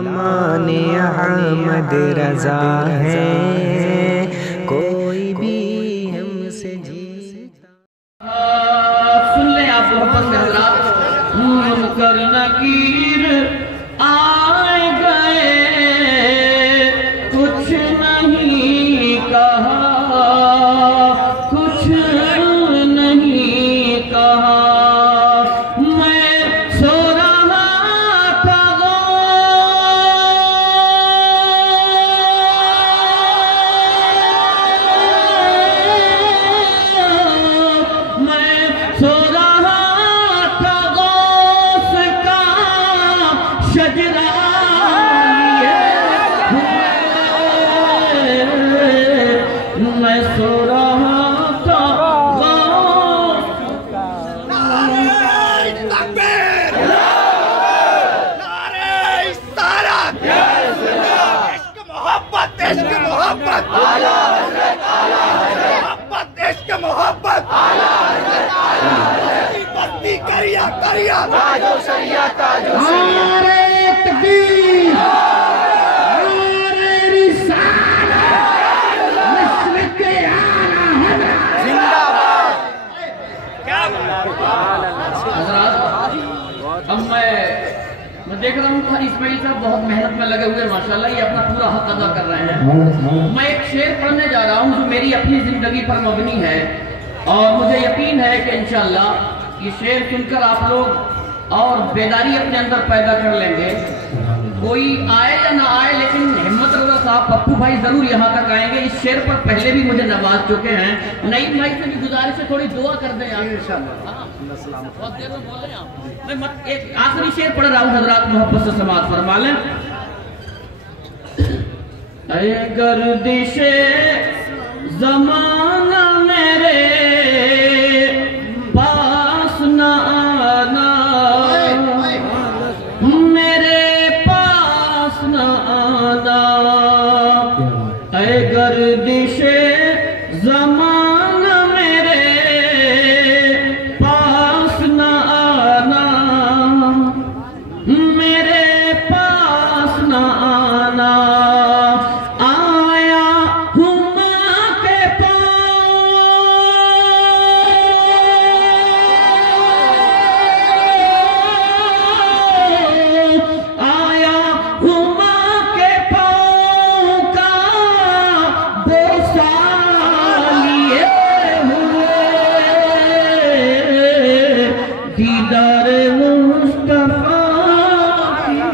दामाने अहमद रजा है, कोई भी हमसे जीता। सुन ले आप मोहब्बत से हज़रात, मुनकर नकीर आए गए, कुछ नहीं कहा, कुछ नहीं कहा। मैं सो रहा था मैं सो रहा था गौस का शजरा लिए, मैं सो रहा था गौस का। अब मैं देख रहा हूँ इस्माइल साहब बहुत मेहनत में लगे हुए, माशाल्लाह ये अपना पूरा हक अदा कर रहे हैं। मैं एक शेर पढ़ने जा रहा हूँ जो मेरी अपनी जिंदगी पर मबनी है, और मुझे यकीन है कि इंशाअल्लाह ये शेर सुनकर आप लोग और बेदारी अपने अंदर पैदा कर लेंगे। कोई आए या ना आए, लेकिन हिम्मत रजा साहब पप्पू भाई जरूर यहाँ तक आएंगे। इस शेर पर पहले भी मुझे नवाज चुके हैं। नईम भाई से भी गुजारिश है थोड़ी दुआ कर दें यार, बहुत देर में बोले आप। मैं एक आखिरी शेर पढ़ रहा हूँ हजरात, मोहब्बत से समाअत फरमा लें। ऐ गर्दिशे ज़माना मेरे पास न आना, मेरे पास न आना। ऐ गर्दिशे ज़माना मेरे पास न आना, मेरे पास न आना। आया हूँ माँ के पाँव, आया हूँ माँ के पाँव का बोसा लिए हुए, दीदार मुस्तफा की।